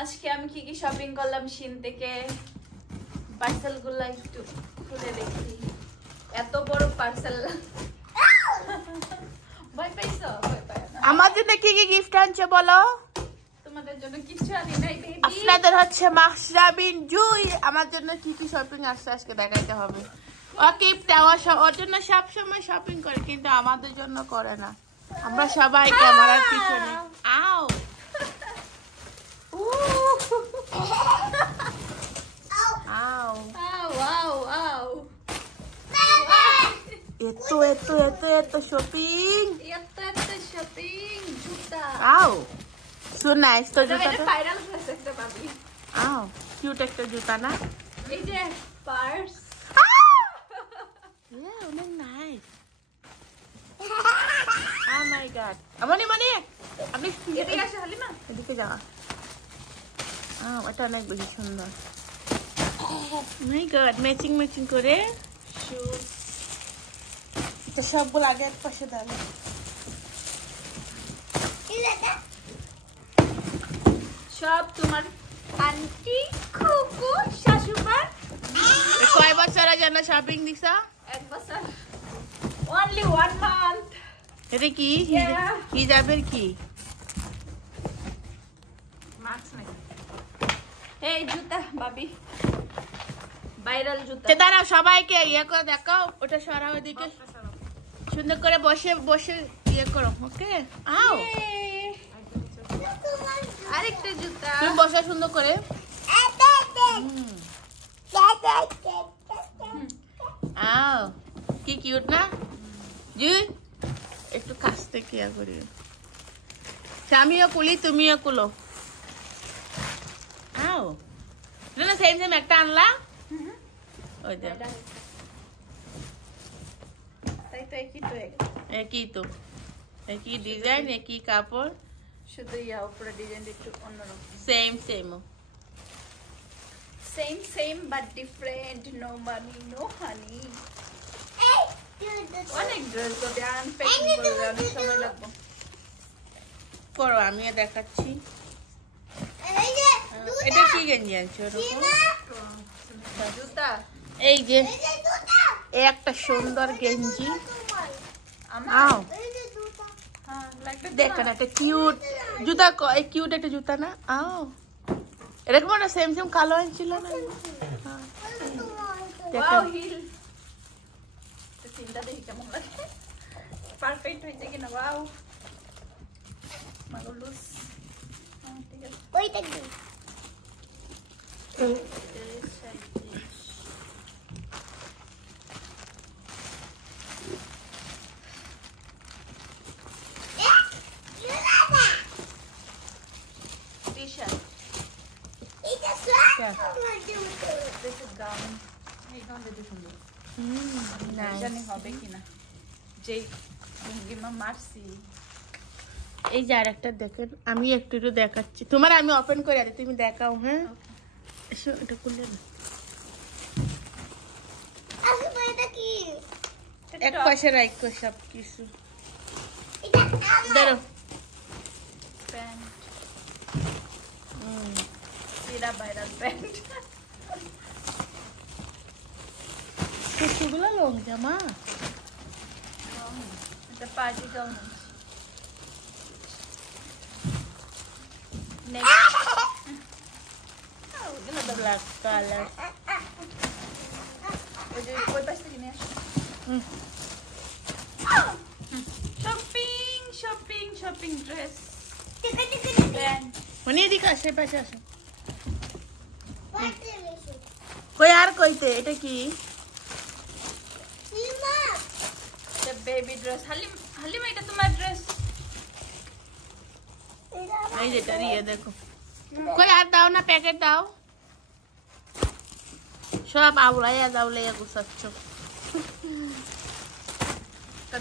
আজকে আমি কি কি শপিং করলাম শিন থেকে পার্সেলগুলো একটু খুলে দেখি। এত বড় পার্সেল ভয় পাইছো? ভয় পায় না। আমার জন্য কি কি গিফট আনছে বলো? তোমাদের জন্য কিছু আনি নাই বেবি। আপনাদের হচ্ছে মাহজাবিন জুই আমার জন্য কি কি শপিং আসছে আজকে দেখাইতে হবে। ওকে ওর জন্য সব সময় শপিং করে কিন্তু আমাদের জন্য করে না। আমরা সবাই ক্যামেরার পিছনে। আও আও ওয়াও ওয়াও এত শপিং জুতা। আও সো নাইস তো জুতাটা। ভাইরাল হয়েছে একটা ভাবি। আও কিউট একটা জুতা না? এই যে পার্স। অনেক নাইস। Oh my god. মনি আপনি এদিকে আসো হালিমা। এদিকে যাও। এটা অনেক বেশি সুন্দর। মাই গড ম্যাচিং করে শুজ। এটা সবগুলো আগে এক পাশে দাও। সব তোমার আন্টি খুকু শাশুড়ি। কয় বছরের জন্য শপিং দিছা? 1 বছর। Only 1 month. এটা কি হিজাবের কি? মাস্ক নাই। এই জুতা ভাবি ভাইরাল জুতা। দাঁড়াও সবাইকে ইয়ে করে দেখাও। ওটা সরাও এদিকে সুন্দর করে বসে ইয়ে করো। ওকে আও আরেকটা জুতা। তুমি বসে সুন্দর করে। আও কি কিউট না জুই? একটু কাছ থেকে ইয়া করি। আমিও কুলি তুমিও কুলো। আও না সেম একটা আনলা। ওই যে তাই তো একই ডিজাইন একই কাপড় শুধু উপরে ডিজাইনটা একটু অন্যরকম। Same but different. No money no honey. অনেক ড্রেস হবে আনপ্যাকিং করতে অনেক সময় লাগবে। করো আমিও দেখাচ্ছি। এটা কি গেঞ্জি আনছো? জুতা। এই যে একটা সুন্দর গেঞ্জি। আও দেখেন একটা কিউট জুতা। কিউট একটা জুতা না? আও এরকম একটা সেম কালো আনছিল না? Wow heel. তো হিলটা দেখি কেমন লাগে। পারফেক্ট হয়েছে কিনা। ওয়াও মাগুলুস। ঠিক আছে ওইটা কি? টি-শার্ট। This is gown. এই গাউনটা তো সুন্দর। জানি হবে কিনা। যেই ভঙ্গিমা মারছি। এই যে আরেকটা দেখেন আমি একটু দেখাচ্ছি তোমার। আমি ওপেন করে আছি তুমি দেখাও। হ্যাঁ এটা খুলে না। এক পাশে রাখো সব কিছু। ধরো প্যান্ট। এরা ভাইরাল প্যান্ট। কিছুগুলো লং জামা। এটা পার্টি গাউন। Black colour. ওই পাশ থেকে নিয়ে আসো। Shopping dress. মানে এদিকে আসে পাশে আসো। কই আর কইতে এটা কি? Baby dress. হালিমা এটা তোমার ড্রেস। এই যেটা ইয়ে দেখো। কই আর দাও না প্যাকেট দাও। সব আউলাইয়া দাউলাইয়া গুছাচ্ছ।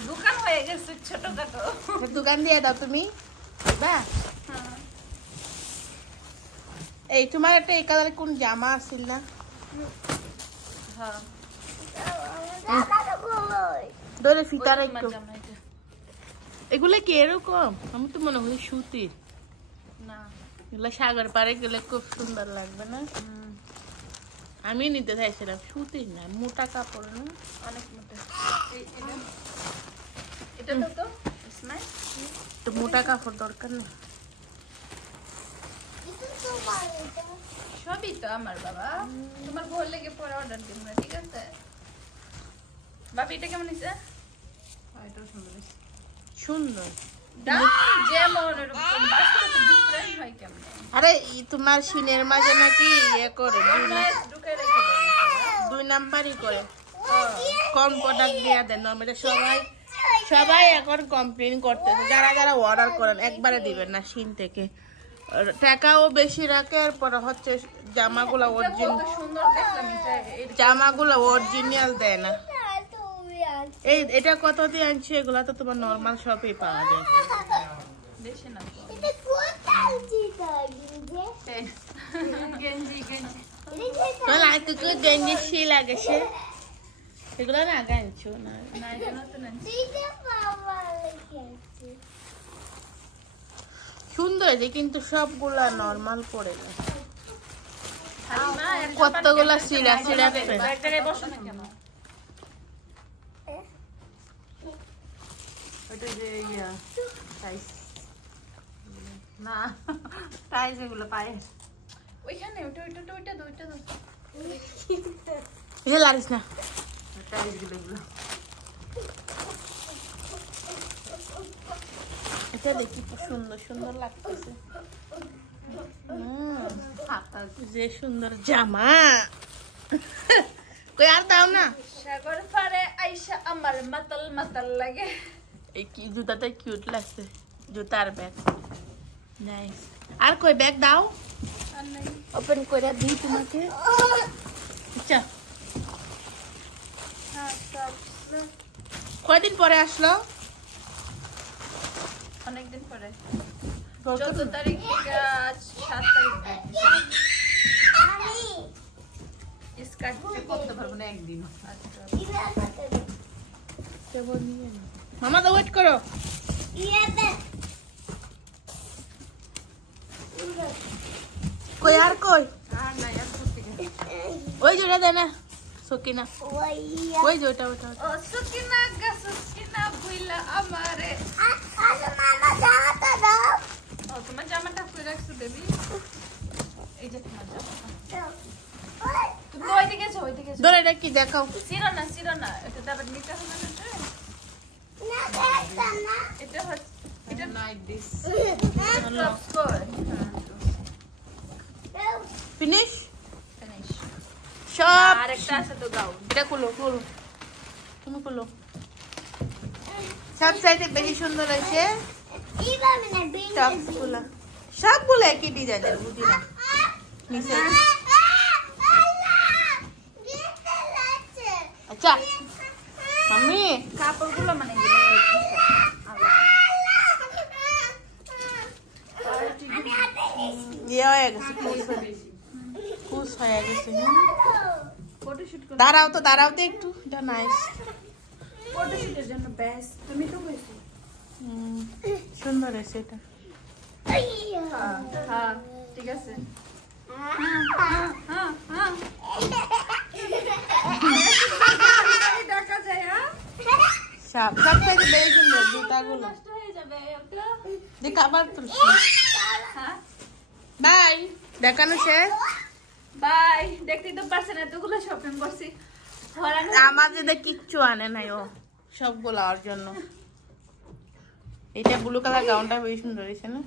দোকান হয়ে গেছে ছোটখাটো। দোকান দিয়ে দাও তুমি। এই তোমার একটা এই কালারে কোন জামা আছিল না? ধরে ফিতার একটু। এগুলো কি এরকম? আমি তো মনে হয় সুতির। না এগুলো সাগর পাড়ে গেলে খুব সুন্দর লাগবে না? আমি নিতে চাইছিলাম সুতির না, মোটা কাপড় না, অনেক মোটা। এটা তো ইসমাইল তো মোটা কাপড় দরকার নেই। সবই তো আমার বাবা, তোমার ভোর লেগে পরে অর্ডার দিব না, ঠিক আছে? বাবা এটা কেমন হয়েছে? এটাও সুন্দর হয়েছে। সুন্দর যেমন হয় কেমন। আরে তোমার সিনের মাঝে নাকি ইয়ে করে ঢুকে রেখে দেয় 2 নাম্বারই করে, কম প্রোডাক্ট দিয়ে দেন। এটা সবাই এখন কমপ্লেন করতেছে, যারা যারা অর্ডার করেন একবারে দিবেন না সিন থেকে, টাকাও বেশি রাখে। এরপর হচ্ছে জামাগুলো অরিজিনাল দেয় না। এটা কত দিয়ে আনছি? এগুলা তো তোমার নর্মাল শপেই পাওয়া যায়। দেশে না গেঞ্জি সি লাগে সে, এগুলো না আগে আনছো না? সুন্দর হয়েছে কিন্তু সবগুলা নর্মাল পড়ে গেছে। কতগুলা সিরা বসো না কেন? ওইটা যে না টাইস এগুলো পায়ে ওইখানে ওইটা লারিস না টাইস গুলো এটা দেখি সুন্দর সুন্দর লাগতেছে। যে সুন্দর জামা, কই আর দাও না। সাগর পারে আইসা আমার মাতাল মাতাল লাগে। এই কি জুতাটা কিউট লাগছে, জুতার ব্যাগ নাইস। আর কই ব্যাগ দাও, ওপেন করে দিই তোমাকে। আচ্ছা কয়দিন পরে আসলো? অনেকদিন পরে, 14 তারিখ থেকে আজ 7 তারিখ। স্কার্ট করতে পারবো না একদিন। মামা তো ওয়েট করো। কই আর কই? ওই জোড়া দেয় না সকিনা, ওই জোটা ওটা। ও সকিনা গা সকিনা বুইলা আমারে। ও তোমার জামাটা কই রাখছো বেবি? এই যে তোমার জামাটা। তুমি ওইদিকে যাও, ওইদিকে যাও। ধরে এটা কি দেখাও? সিরো না এটা তো আবার নিতে হবে না। এটা হচ্ছে এটা like this top score. Finish finish সব। আরেকটা আছে তো গাউন। এটা খুলো তুমি খুলো। সব সাইডে বেশি সুন্দর হয়েছে টপসগুলো, সবগুলো একই ডিজাইনের, বুঝি না নিচে। আচ্ছা মাম্মি কাপড়গুলো মানে ইয়ে হয়ে গেছে, কুস হয়ে গেছে। ফটোশুট করতে, দাঁড়াও তো একটু, এটা নাইস। ফটোশুটের জন্য বেস্ট। তুমি তো কইছো সুন্দর হয়েছে এটা। হ্যাঁ ঠিক আছে। দেখা যায়। সব থেকে বেশি সুন্দর জুতাগুলো। নষ্ট হয়ে যাবে ওটা। দেখ আবার তুলছি। বাই, দেখানো শেষ। বাই। দেখতেই তো পারছেন এতগুলো শপিং করছি। আমাদের কিচ্ছু আনে নাই ও, সবগুলো ওর জন্য। এটা ব্লু কালার গাউনটা বেশি সুন্দর হয়েছে না?